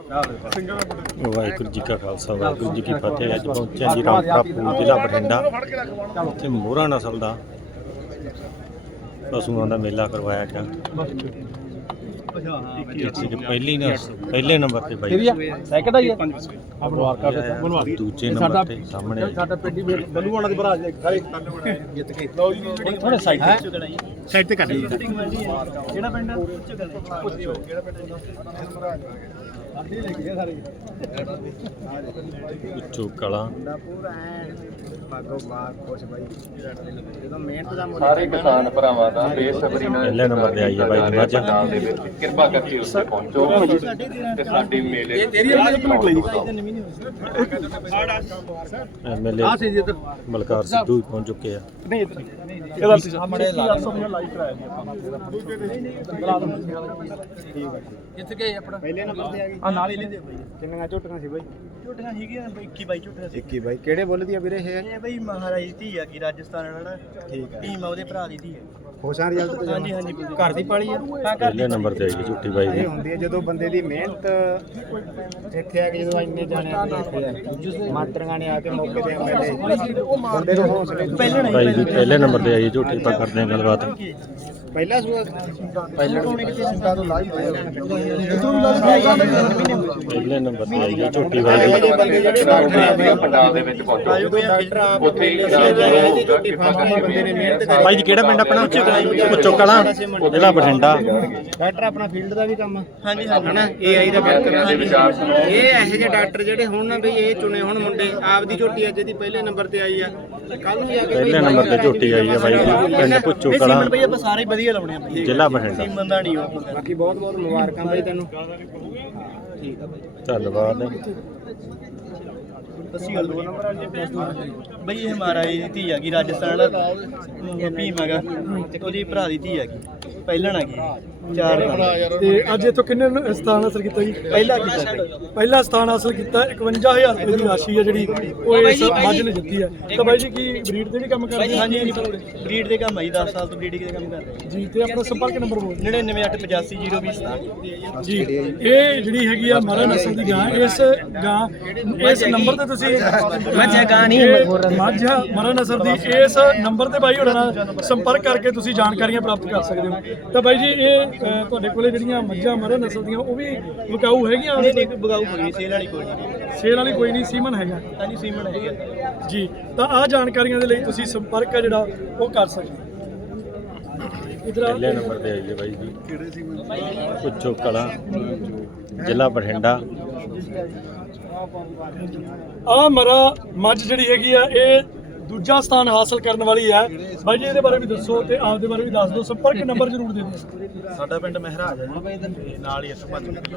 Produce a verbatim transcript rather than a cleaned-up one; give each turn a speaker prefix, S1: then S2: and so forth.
S1: ਵਾਹਿਗੁਰੂ ਜੀ ਕਾ ਖਾਲਸਾ ਵਾਹਿਗੁਰੂ ਜੀ ਕੀ ਫਤਿਹ। ਅੱਜ ਪਹੁੰਚਿਆ ਜੀ ਰਾਮਪੁਰਾ ਫੂਲ ਜ਼ਿਲ੍ਹਾ ਬਠਿੰਡਾ। ਇੱਥੇ ਮੋਹਰਾ ਨਸਲ ਦਾ ਪਸ਼ੂਆਂ ਦਾ ਮੇਲਾ ਕਰਵਾਇਆ ਗਿਆ। ਇੱਥੇ ਪਹਿਲੀ ਨਾ ਪਹਿਲੇ ਨੰਬਰ ਤੇ ਬਾਈ
S2: ਸੈਕਿੰਡ ਆਈ ਹੈ ਮੁਬਾਰਕਾਂ
S1: ਬਣਵਾ ਦੂਜੇ ਨੰਬਰ ਤੇ ਸਾਹਮਣੇ
S2: ਸਾਡਾ ਪਿੰਡੀ ਬੱਲੂ ਵਾਲਾ ਦੇ ਭਰਾ ਸਾਰੇ ਜਿੱਤ ਕੇ ਲਓ ਜੀ ਥੋੜੇ ਸਾਈਡ ਤੇ ਚੁਗਣਾ ਜੀ ਸਾਈਡ ਤੇ ਕਰ ਲਈ ਕਿਹੜਾ ਪਿੰਡ ਪੁੱਛੋ ਕਿਹੜਾ ਪਿੰਡ ਆਡੀ ਲੈ ਗਏ ਸਾਰੇ
S1: ਪੁੱਛੋ ਕਲਾ
S2: ਪੂਰਾ ਐ ਬਾਗੋ ਬਾਗ ਕੁਛ ਬਾਈ ਜਦੋਂ ਮਿਹਨਤ ਦਾ ਮੁੱਲ
S3: ਸਾਰੇ ਕਿਸਾਨ ਭਰਾਵਾਂ ਦਾ ਬੇਸਬਰੀ ਨਾਲ
S1: ਪਹਿਲੇ ਨੰਬਰ ਤੇ ਆਈ ਹੈ ਬਾਈ ਮੱਝ।
S3: ਪੰਜਾਬ ਦੇ ਵਿੱਚ ਕਿਰਪਾ ਕਰਕੇ ਉੱਥੇ ਪਹੁੰਚੋ ਤੇ ਸਾਡੇ ਮੇਲੇ
S2: ਤੇਰੀ ਵਾਲੀ ਪਲਟ ਲਈ
S1: ਐਮਐਲਏ
S2: ਆ ਸੀ ਜੀ ਇੱਧਰ
S1: ਬਲਕਾਰ ਸਿੱਧੂ ਵੀ ਪਹੁੰਚ ਚੁੱਕੇ ਆ।
S2: ਨਹੀਂ ਇੱਧਰ ਇਹਦਾ ਸਾਹਮਣੇ ਲਾਈਵ ਕਰਾਇਆ ਜੀ ਆਪਾਂ ਠੀਕ ਹੈ ਕਿੱਥੇ ਗਏ ਆਪਣਾ ਪਹਿਲੇ ਨੰਬਰ ਤੇ ਆ ਗਈ ਆ ਨਾਲ ਹੀ ਲੈਂਦੇ ਬਾਈ ਕਿੰਨੀਆਂ ਝੋਟੀਆਂ ਸੀ ਬਾਈ ਝੋਟੀਆਂ ਹੈਗੀਆਂ ਬਾਈ ਇੱਕੀ ਬਾਈ ਝੋਟੀਆਂ ਸੀ ਇੱਕੀ ਬਾਈ ਕਿਹੜੇ ਬੁੱਲ ਦੀ ਆ ਵੀਰੇ ਇਹ
S4: ਇਹ ਬਈ ਮਹਾਰਾਜ ਦੀ ਧੀ ਆ ਕੀ ਰਾਜਸਥਾਨ ਵਾਲਾ
S2: ਠੀਕ ਹੈ
S4: ਟੀਮ ਆ ਉਹਦੇ ਭਰਾ ਦੀ ਧੀ ਹੈ।
S2: ਖੁਸ਼ਾਂ ਰਿਜ਼ਲਟ ਤੇ
S4: ਹਾਂਜੀ ਹਾਂਜੀ
S2: ਘਰ ਦੀ ਪਾਲੀ ਆ
S4: ਹਾਂ ਘਰ
S1: ਪਹਿਲੇ ਨੰਬਰ ਤੇ ਆਈ ਹੈ ਝੂਟੀ ਬਾਈ ਦੀ।
S2: ਇਹ ਹੁੰਦੀ ਹੈ ਜਦੋਂ ਬੰਦੇ ਦੀ ਮਿਹਨਤ ਇੱਥੇ ਆ ਕੇ ਜਦੋਂ ਇੰਨੇ ਜਾਣੇ ਆ ਮਾਤਰੀਆਂ ਨੇ ਆ ਕੇ ਮੌਕੇ ਤੇ ਐਮਐਲਏ ਬੰਦੇ ਨੂੰ ਹੌਸਲੇ
S4: ਪਹਿਲਾਂ ਨਹੀਂ
S1: ਬਾਈ ਦੀ ਪਹਿਲੇ ਨੰਬਰ ਤੇ ਆਈ ਹੈ ਝੂਟੀ। ਆਪਾਂ ਕਰਦੇ ਹਾਂ ਗੱਲਬਾਤ।
S2: ਪਹਿਲਾ ਸੂਆ ਪਹਿਲਾਂ ਕੋਣੇ ਕਿਤੇ ਸਿੰਦਾ ਤੋਂ ਲਾਈ ਹੋਇਆ
S1: ਪਹਿਲੇ ਨੰਬਰ ਤੇ ਆਈ ਹੈ ਝੂਟੀ ਬਾਈ ਦੀ।
S2: ਬੰਦੇ ਜਿਹੜੇ
S3: ਪੰਜਾਬ ਦੇ ਵਿੱਚ ਪਹੁੰਚੋ
S2: ਡਾਕਟਰ ਆਪ
S3: ਉੱਥੇ
S2: ਦੀ ਝੋਟੀ ਫਾਰਮ ਬੰਦੇ ਨੇ ਮਿਹਨਤ ਕਰੀ
S1: ਬਾਈ ਜੀ ਕਿਹੜਾ ਪਿੰਡ ਆਪਣਾ? ਪੁੱਛੋ ਕਲਾ ਜ਼ਿਲ੍ਹਾ ਬਠਿੰਡਾ।
S2: ਡਾਕਟਰ ਆਪਣਾ ਫੀਲਡ ਦਾ ਵੀ ਕੰਮ ਆ
S4: ਹਾਂਜੀ ਹਾਂਜੀ
S2: ਹਨਾ ਏਆਈ ਦਾ ਬਿਆਨ
S3: ਦੇ ਵਿਚਾਰ ਸੁਣੋ।
S2: ਇਹ ਇਹੋ ਜਿਹੇ ਡਾਕਟਰ ਜਿਹੜੇ ਹੁਣ ਨਾ ਵੀ ਇਹ ਚੁਣੇ ਹੁਣ ਮੁੰਡੇ ਆਪਦੀ ਝੋਟੀ ਅੱਜ ਦੀ ਪਹਿਲੇ ਨੰਬਰ ਤੇ ਆਈ ਆ ਕੱਲ ਨੂੰ ਜਾ ਕੇ
S1: ਪਹਿਲੇ ਨੰਬਰ ਤੇ ਝੂਟੀ ਆਈ ਹੈ ਬਾਈ ਦੀ। ਪਿੰਡ ਪੁੱਛੋ ਕਲਾ
S4: ਸੀਮਨ ਬਈ ਆਪਾਂ ਸਾਰੇ ਵਧੀਆ ਲਾਉਣੇ ਆ ਬਈ
S1: ਜ਼ਿਲ੍ਹਾ ਬਠਿੰਡਾ।
S4: ਸੀਮਨ ਦਾ ਨਹੀਂ ਉਹ
S2: ਬਾਕੀ ਬਹੁਤ ਬਹੁਤ ਮੁਬਾਰਕਾਂ ਬਾਈ ਤੈਨੂੰ ਠੀਕ ਆ ਬਾਈ
S1: ਧੰਨਵਾਦ।
S4: ਦੱਸੀ ਗੱਲ ਦੋ ਨੰਬਰ ਬਈ ਇਹ ਮਹਾਰਾਜ ਦੀ ਧੀ ਆ ਕੀ ਰਾਜਸਥਾਨ ਵਾਲਾ ਭੀਮ ਹੈਗਾ ਤੇ ਉਹਦੀ ਭਰਾ ਦੀ ਧੀ ਹੈਗੀ ਪਹਿਲਣ ਹੈਗੀ ਚਾਰ
S5: ਤੇ ਅੱਜ ਇੱਥੋਂ ਕਿੰਨੇ ਨੂੰ ਸਥਾਨ ਹਾਸਲ ਕੀਤਾ ਜੀ?
S4: ਪਹਿਲਾ ਕੀਤਾ ਬਈ
S5: ਪਹਿਲਾ ਸਥਾਨ ਹਾਸਲ ਕੀਤਾ ਇਕਵੰਜਾ ਹਜ਼ਾਰ ਰੁਪਏ ਦੀ ਰਾਸ਼ੀ ਹੈ ਜਿਹੜੀ ਉਹ ਇਸ ਮੱਝ ਨੇ ਜਿੱਤੀ ਹੈ। ਤਾਂ ਬਾਈ ਜੀ ਕੀ ਬਰੀਡ ਤੇ ਵੀ ਕੰਮ ਕਰਦੇ ਹੋ?
S4: ਹਾਂਜੀ ਬਰੀਡ ਦੇ ਕੰਮ ਆ ਜੀ ਦਸ ਸਾਲ ਤੋਂ ਬਰੀਡਿੰਗ ਦੇ ਕੰਮ ਕਰ ਰਹੇ
S5: ਜੀ ਤੇ ਆਪਣਾ ਸੰਪਰਕ ਨੰਬਰ ਬੋਲ
S4: ਨੜਿਨਵੇਂ ਅੱਠ ਪਚਾਸੀ ਜ਼ੀਰੋ ਵੀਹ ਸਤਾਹਠ।
S5: ਜੀ ਇਹ ਜਿਹੜੀ ਹੈਗੀ ਆ ਮਾਰਾ ਨਸਲ ਦੀ ਗਾਂ ਇਸ ਗਾਂ ਇਸ ਨੰਬਰ ਤੇ ਤੁਸੀਂ
S4: ਮੱਝ ਗਾਂ ਨਹੀਂ
S5: ਮੱਝ ਮਾਰਾ ਨਸਲ ਦੀ ਇਸ ਨੰਬਰ ਤੇ ਬਾਈ ਹੋਰਾਂ ਨਾਲ ਸੰਪਰਕ ਕਰਕੇ ਤੁਸੀਂ ਜਾਣਕਾਰੀਆਂ ਪ੍ਰਾਪਤ ਕਰ ਸਕਦੇ ਹੋ। ਤਾਂ ਬਾਈ ਜੀ ਇਹ ਅ, ਤੁਹਾਡੇ ਕੋਲੇ ਜਿਹੜੀਆਂ ਮੱਝਾਂ ਮਾਰਾ ਨਸਲ ਦੀਆਂ ਉਹ ਵੀ ਵਿਕਾਊ ਹੈਗੀਆਂ?
S4: ਨਹੀਂ ਨਹੀਂ ਕੋਈ ਬਗਾਊ ਕੋਈ ਨਹੀਂ ਸੇਲ ਵਾਲੀ ਕੋਈ ਨਹੀਂ।
S5: ਸੇਲ ਵਾਲੀ ਕੋਈ ਨਹੀਂ, ਸੀਮਨ ਹੈਗਾ
S4: ਹਾਂਜੀ ਸੀਮਨ ਹੈਗਾ
S5: ਜੀ। ਤਾਂ ਆਹ ਜਾਣਕਾਰੀਆਂ ਦੇ ਲਈ ਤੁਸੀਂ ਸੰਪਰਕ ਆ ਜਿਹੜਾ ਉਹ ਕਰ ਸਕਦੇ ਹੋ। ਇਧਰ
S1: ਪਹਿਲੇ ਨੰਬਰ ਤੇ ਆਈ ਹੈ ਬਾਈ ਦੀ। ਪੁੱਛੋ ਕਲਾ ਜ਼ਿਲ੍ਹਾ ਬਠਿੰਡਾ।
S5: ਆ ਮਰਾ ਮੱਝ ਜਿਹੜੀ ਹੈਗੀ ਆ ਇਹ ਦੂਜਾ ਸਥਾਨ ਹਾਸਲ ਕਰਨ ਵਾਲੀ ਹੈ। ਬਾਈ ਜੀ ਇਹਦੇ ਬਾਰੇ ਵੀ ਦੱਸੋ ਤੇ ਆਪ ਦੇ ਬਾਰੇ ਵੀ ਦੱਸ ਦਿਓ। ਸੰਪਰਕ ਨੰਬਰ ਜ਼ਰੂਰ ਦੇ ਦਿਓ।
S4: ਸਾਡਾ ਪਿੰਡ ਮਹਿਰਾਜ ਹੈ ਜੀ ਤੇ ਨਾਲ ਹੀ ਇੱਥੋਂ ਪੰਜ